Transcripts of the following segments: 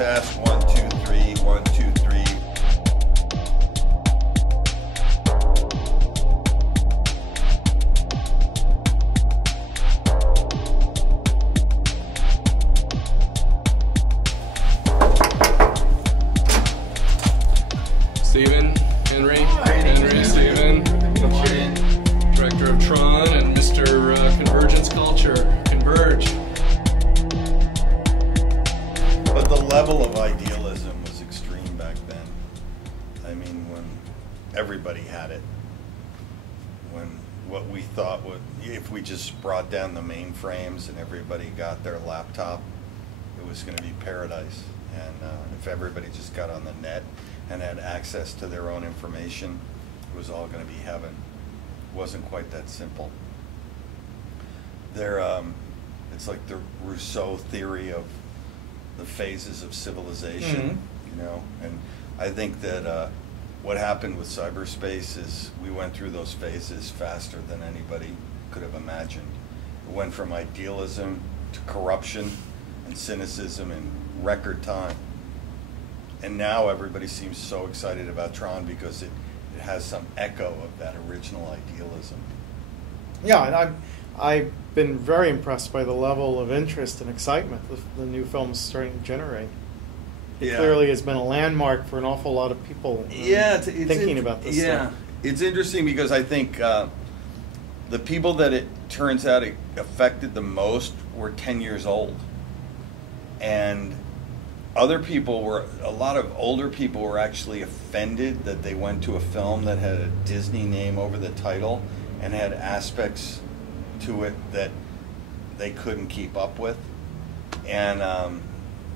Test 1, 2, 3, 1, 2, 3. Steven, Henry, Steven, Director of TRON and Mr. Convergence Culture, Converge. But the level of idealism was extreme back then. I mean, when everybody had it. When what we thought would, if we just brought down the mainframes and everybody got their laptop, it was going to be paradise. And if everybody just got on the net and had access to their own information, it was all going to be heaven. It wasn't quite that simple. It's like the Rousseau theory of the phases of civilization, you know, and I think that what happened with cyberspace is we went through those phases faster than anybody could have imagined. It went from idealism to corruption and cynicism in record time. And now everybody seems so excited about TRON because it has some echo of that original idealism. Yeah, and I've been very impressed by the level of interest and excitement the new film's starting to generate. It clearly has been a landmark for an awful lot of people thinking about this stuff. It's interesting because I think the people that it turns out it affected the most were 10 years old. And other people were, a lot of older people were actually offended that they went to a film that had a Disney name over the title and had aspects to it that they couldn't keep up with. And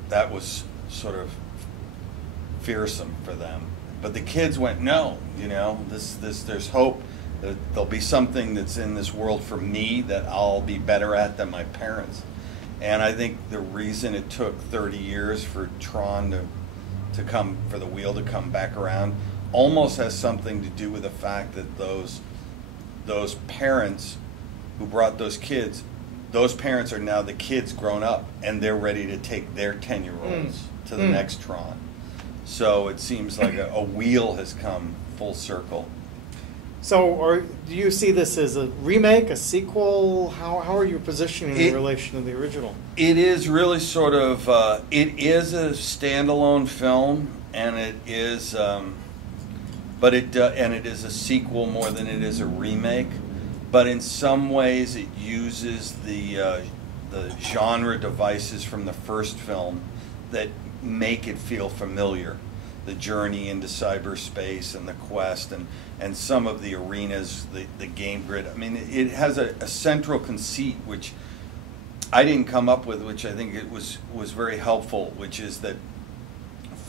that was sort of fearsome for them. But the kids went, no, you know, there's hope. There'll be something that's in this world for me that I'll be better at than my parents. And I think the reason it took 30 years for TRON to come, for the wheel to come back around, almost has something to do with the fact that those parents who brought those kids, those parents are now the kids grown up, and they're ready to take their 10-year-olds to the next TRON. So it seems like a wheel has come full circle. So do you see this as a remake, a sequel? How are you positioning it in relation to the original? It is really sort of, it is a standalone film, and it is, and it is a sequel more than it is a remake. But in some ways, it uses the genre devices from the first film that make it feel familiar. The journey into cyberspace and the quest and some of the arenas, the game grid. I mean, it has a central conceit which I didn't come up with, which I think it was very helpful, which is that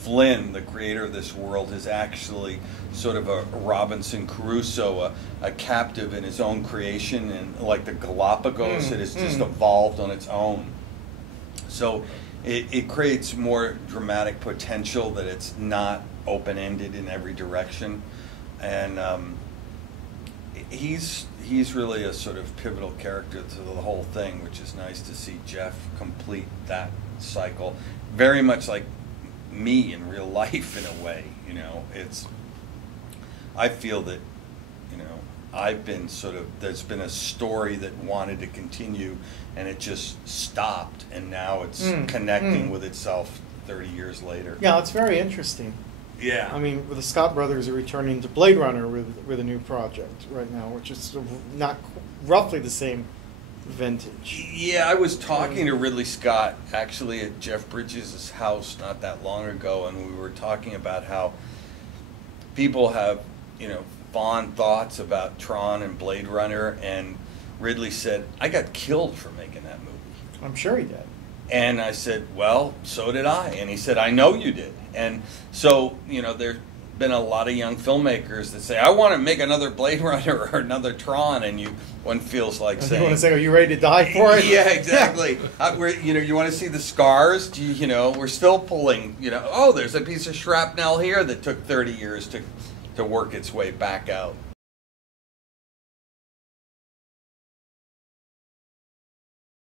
Flynn, the creator of this world, is actually sort of a Robinson Crusoe, a captive in his own creation, and like the Galapagos, it has just evolved on its own. So it creates more dramatic potential, that it's not open-ended in every direction. And he's really a sort of pivotal character to the whole thing, which is nice to see Jeff complete that cycle. Very much like me in real life, in a way, you know. I feel that, you know, I've been there's been a story that wanted to continue and it just stopped, and now it's connecting with itself 30 years later. Yeah, it's very interesting. Yeah. I mean, the Scott brothers are returning to Blade Runner with a new project right now, which is sort of not roughly the same vintage. Yeah, I was talking to Ridley Scott actually at Jeff Bridges' house not that long ago, and we were talking about how people have, you know, fond thoughts about TRON and Blade Runner, and Ridley said, I got killed for making that movie. I'm sure he did. And I said, well, so did I. And he said, I know you did. And so, you know, been a lot of young filmmakers that say, I want to make another Blade Runner or another Tron, and one feels like saying, you want to say, are you ready to die for it? Yeah, exactly. You want to see the scars? We're still pulling, oh, there's a piece of shrapnel here that took 30 years to work its way back out.